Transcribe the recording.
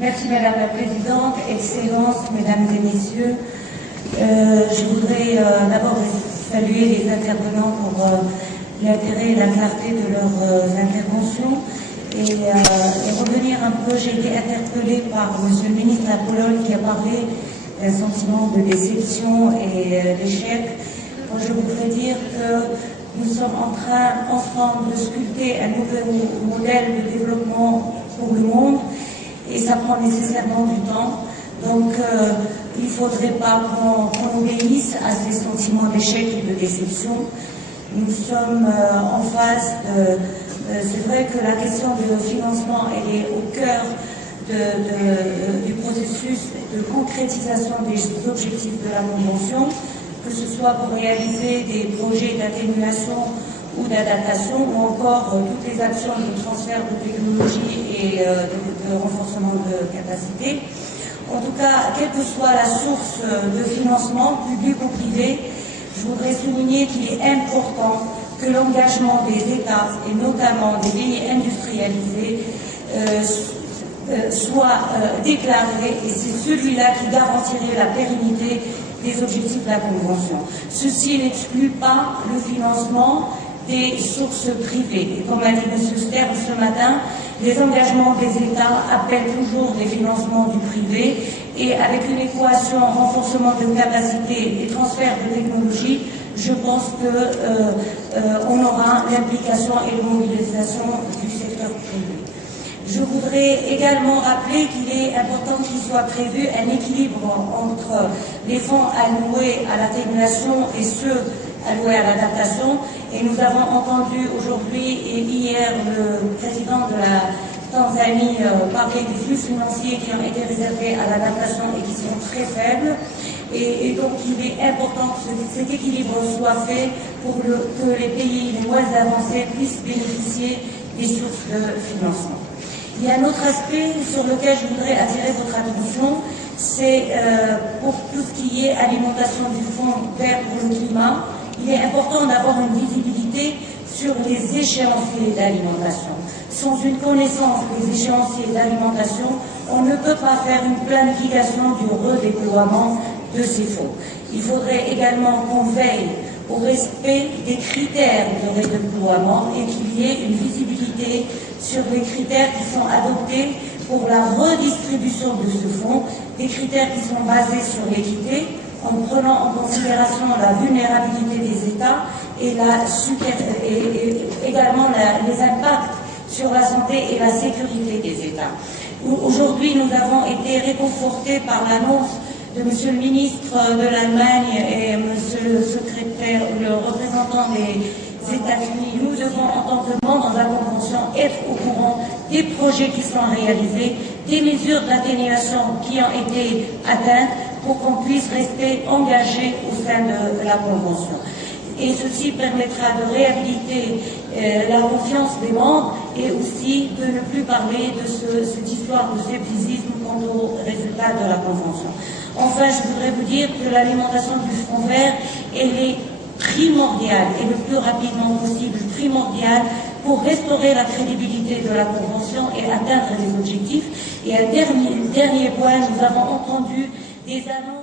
Merci Madame la Présidente, Excellences, Mesdames et Messieurs. Je voudrais d'abord saluer les intervenants pour l'intérêt et la clarté de leurs interventions et revenir un peu. J'ai été interpellée par Monsieur le ministre de la Pologne qui a parlé d'un sentiment de déception et d'échec. Moi, je voudrais dire que nous sommes en train ensemble de sculpter un nouveau modèle de développement pour le monde et ça prend nécessairement du temps. Donc il ne faudrait pas qu'on obéisse à ces sentiments d'échec et de déception. Nous sommes en phase c'est vrai que la question du financement elle est au cœur du processus de concrétisation des objectifs de la Convention, que ce soit pour réaliser des projets d'atténuation ou d'adaptation, ou encore toutes les actions de transfert de technologie et de renforcement de capacité. En tout cas, quelle que soit la source de financement, public ou privé, je voudrais souligner qu'il est important que l'engagement des États, et notamment des pays industrialisés, soit déclaré, et c'est celui-là qui garantirait la pérennité des objectifs de la Convention. Ceci n'exclut pas le financement des sources privées. Et comme a dit M. Stern ce matin, les engagements des États appellent toujours des financements du privé et avec une équation renforcement de capacité et transfert de technologie, je pense qu'on aura l'implication et la mobilisation du secteur privé. Je voudrais également rappeler qu'il est important qu'il soit prévu un équilibre entre les fonds alloués à l'atténuation et ceux alloués à l'adaptation. Et nous avons entendu aujourd'hui et hier le président de la Tanzanie parler des flux financiers qui ont été réservés à l'adaptation et qui sont très faibles. Et donc il est important que cet équilibre soit fait pour que les pays les moins avancés puissent bénéficier des sources de financement. Il y a un autre aspect sur lequel je voudrais attirer votre attention, c'est pour tout ce qui est alimentation du Fonds vert pour le climat. Il est important d'avoir une visibilité sur les échéanciers d'alimentation. Sans une connaissance des échéanciers d'alimentation, on ne peut pas faire une planification du redéploiement de ces fonds. Il faudrait également qu'on veille au respect des critères de redéploiement et qu'il y ait une visibilité sur les critères qui sont adoptés pour la redistribution de ce fonds, des critères qui sont basés sur l'équité, en prenant en considération la vulnérabilité des États et également les impacts sur la santé et la sécurité des États. Aujourd'hui, nous avons été réconfortés par l'annonce de M. le ministre de l'Allemagne et M. le secrétaire, le représentant des États-Unis. Nous devons, en tant que membres de la Convention, être au courant des projets qui sont réalisés, des mesures d'atténuation qui ont été atteintes pour qu'on puisse rester engagé au sein de la Convention. Et ceci permettra de réhabiliter la confiance des membres et aussi de ne plus parler de cette histoire de scepticisme quant aux résultats de la Convention. Enfin, je voudrais vous dire que l'alimentation du Fonds vert, elle est primordiale et le plus rapidement possible primordiale pour restaurer la crédibilité de la Convention et atteindre les objectifs. Et un dernier point, nous avons entendu des annonces